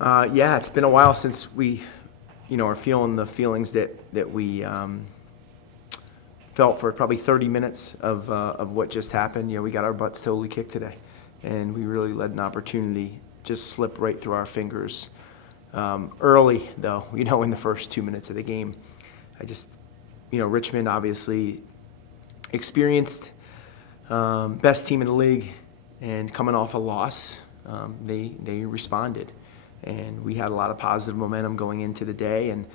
Yeah, it's been a while since we, are feeling the feelings that we felt for probably 30 minutes of what just happened. We got our butts totally kicked today, and we really let an opportunity just slip right through our fingers. Early, though, in the first 2 minutes of the game. I just, Richmond obviously experienced, best team in the league, and coming off a loss, they responded. And we had a lot of positive momentum going into the day, and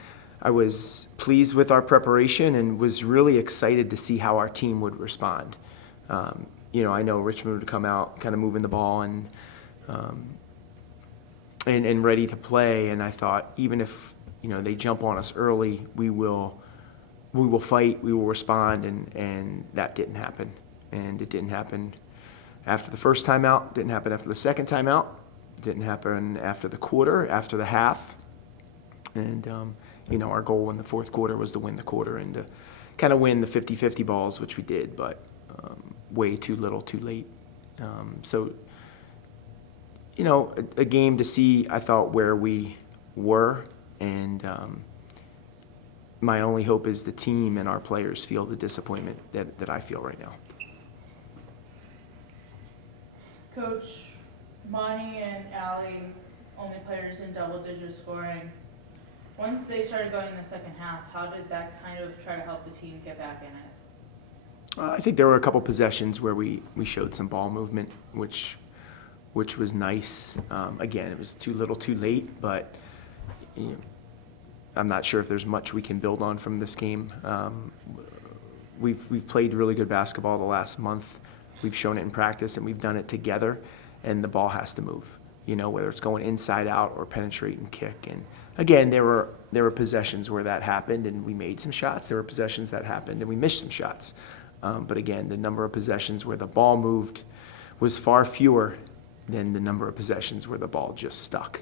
I was pleased with our preparation and was really excited to see how our team would respond. I know Richmond would come out kind of moving the ball and ready to play, and I thought even if they jump on us early, we will fight, we will respond, and that didn't happen. And it didn't happen after the first timeout, didn't happen after the second timeout, didn't happen after the quarter, after the half. And, our goal in the fourth quarter was to win the quarter and to kind of win the 50-50 balls, which we did, but way too little, too late. So, a game to see, I thought, where we were. And my only hope is the team and our players feel the disappointment that I feel right now. Coach, Monty and Allie, only players in double-digit scoring. Once they started going in the second half, how did that kind of try to help the team get back in it? I think there were a couple possessions where we showed some ball movement, which was nice. Again, it was too little, too late, but I'm not sure if there's much we can build on from this game. We've played really good basketball the last month. We've shown it in practice, and we've done it together, and the ball has to move, whether it's going inside out or penetrate and kick. And again, there were possessions where that happened, and we made some shots. There were possessions that happened, and we missed some shots. But again, the number of possessions where the ball moved was far fewer than the number of possessions where the ball just stuck.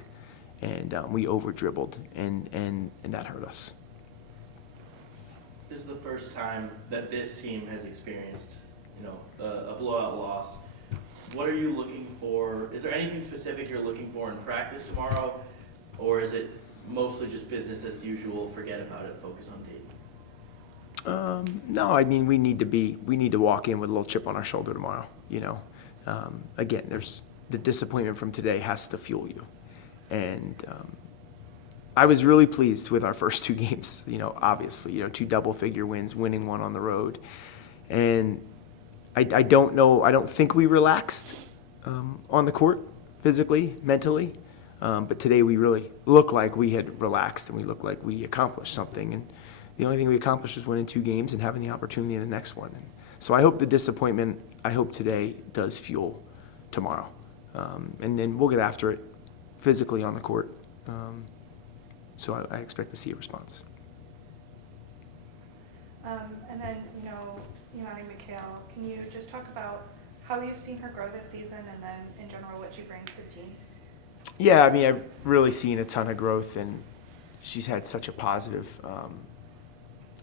And we over-dribbled, and that hurt us. This is the first time that this team has experienced, a blowout loss. What are you looking for? Is there anything specific you're looking for in practice tomorrow, or is it mostly just business as usual, forget about it, focus on tape? No, I mean, we need to walk in with a little chip on our shoulder tomorrow. Again, there's the disappointment from today has to fuel you. And I was really pleased with our first two games, obviously, two double-figure wins, winning one on the road. And I don't think we relaxed on the court physically, mentally. But today we really looked like we had relaxed, and we looked like we accomplished something. And the only thing we accomplished was winning two games and having the opportunity in the next one. And so I hope the disappointment, today does fuel tomorrow. And then we'll get after it physically on the court. So I expect to see a response. And then, Imani Mikhail, can you just talk about how you've seen her grow this season, and then in general what she brings to the team? Yeah, I mean, I've really seen a ton of growth, and she's had such a positive, a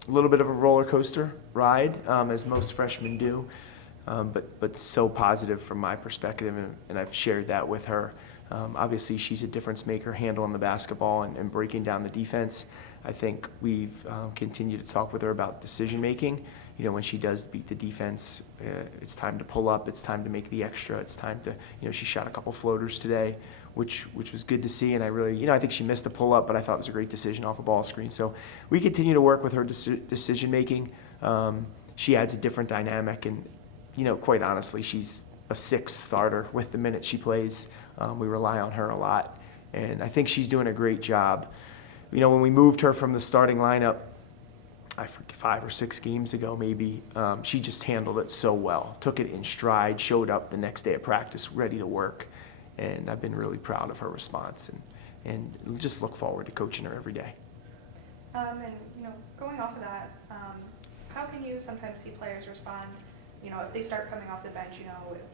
little bit of a roller coaster ride, as most freshmen do, but so positive from my perspective, and I've shared that with her. Obviously, she's a difference maker, handling the basketball and breaking down the defense. I think we've continued to talk with her about decision making. When she does beat the defense, it's time to pull up, it's time to make the extra, it's time to, she shot a couple floaters today, which was good to see. And I really, I think she missed a pull up, but I thought it was a great decision off a ball screen. So we continue to work with her decision making. She adds a different dynamic, and, quite honestly, she's a sixth starter with the minutes she plays. We rely on her a lot, and I think she's doing a great job. When we moved her from the starting lineup, I forget, 5 or 6 games ago maybe, she just handled it so well, took it in stride, showed up the next day at practice ready to work, and I've been really proud of her response, and just look forward to coaching her every day. And going off of that, how can you sometimes see players respond, if they start coming off the bench,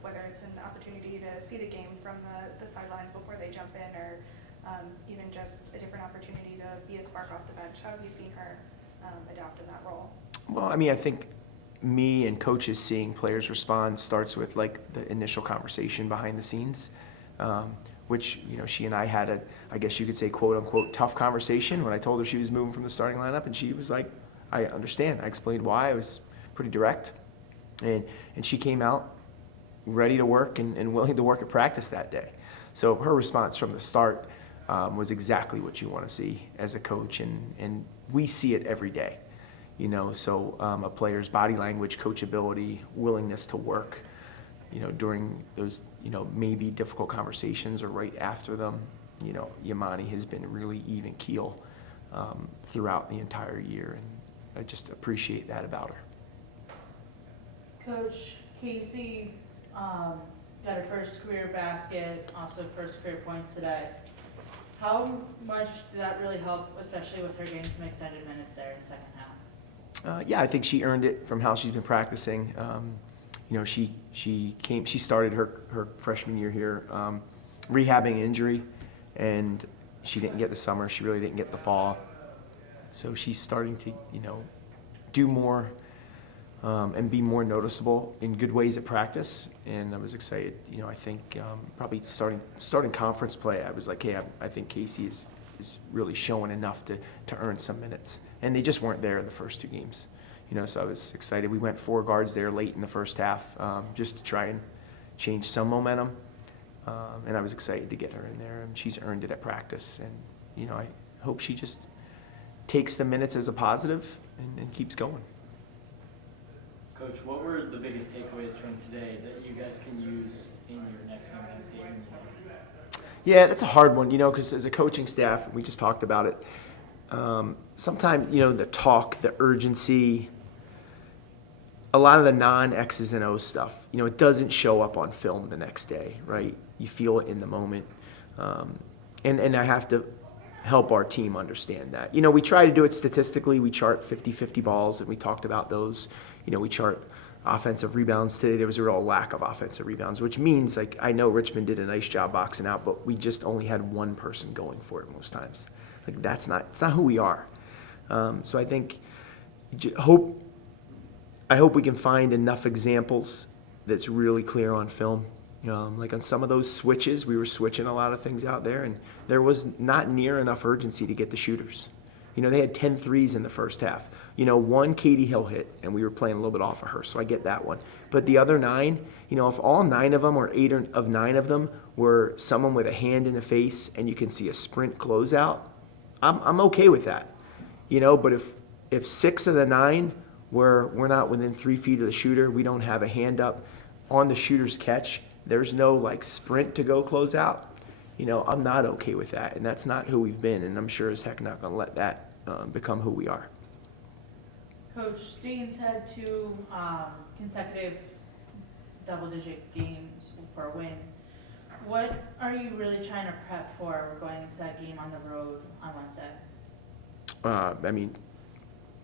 whether it's an opportunity to see the game from the sidelines before they jump in, or even just a different opportunity to be a spark off the bench? How have you seen her adapt in that role? Well, I mean, I think me and coaches seeing players respond starts with like the initial conversation behind the scenes. which, you know, she and I had a, I guess you could say, quote unquote, tough conversation when I told her she was moving from the starting lineup, and she was like, I understand. I explained why. I was pretty direct. And she came out ready to work and willing to work at practice that day. So her response from the start was exactly what you want to see as a coach, and we see it every day. You know, so a player's body language, coachability, willingness to work, you know, during those, you know, maybe difficult conversations or right after them. You know, Yamani has been really even keel throughout the entire year, and I just appreciate that about her. Coach, Casey got her first career basket, also first career points today. How much did that really help, especially with her getting some extended minutes there in the second half? Yeah, I think she earned it from how she's been practicing. You know, she started her freshman year here rehabbing an injury, and she didn't get the summer. She really didn't get the fall. So she's starting to, you know, do more and be more noticeable in good ways at practice. And I was excited. You know, I think probably starting conference play, I was like, hey, I think Casey is really showing enough to earn some minutes. And they just weren't there in the first two games. You know, so I was excited. We went 4 guards there late in the first half just to try and change some momentum. And I was excited to get her in there. And she's earned it at practice. And, you know, I hope she just takes the minutes as a positive and keeps going. Coach, what were the biggest takeaways from today that you guys can use in your next women's game? Yeah, that's a hard one, you know, because as a coaching staff, we just talked about it. Sometimes, you know, the talk, the urgency, a lot of the non-X's and O's stuff, you know, it doesn't show up on film the next day, right? You feel it in the moment. And I have to help our team understand that. You know, we try to do it statistically. We chart 50-50 balls, and we talked about those. You know, we chart offensive rebounds. Today there was a real lack of offensive rebounds, which means, like, I know Richmond did a nice job boxing out, but we just only had one person going for it most times. Like, it's not who we are. So I think, I hope we can find enough examples that's really clear on film. Like on some of those switches, we were switching a lot of things out there, and there was not near enough urgency to get the shooters. You know, they had 10 threes in the first half. You know, one Katie Hill hit, and we were playing a little bit off of her, so I get that one. But the other 9, you know, if all 9 of them or 8 of 9 of them were someone with a hand in the face and you can see a sprint closeout, I'm okay with that. You know, but if 6 of the 9 we're not within 3 feet of the shooter, we don't have a hand up on the shooter's catch, there's no like sprint to go close out, you know, I'm not okay with that. And that's not who we've been, and I'm sure as heck not going to let that become who we are. Coach, Dane's had 2 consecutive double-digit games for a win. What are you really trying to prep for going into that game on the road on Wednesday? I mean,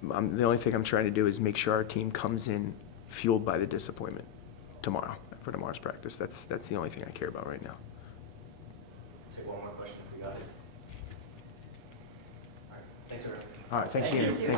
the only thing I'm trying to do is make sure our team comes in fueled by the disappointment tomorrow, for tomorrow's practice. That's the only thing I care about right now. Take one more question if we got it. All right, thanks, everyone. All right, thanks Thank again. you. Thanks.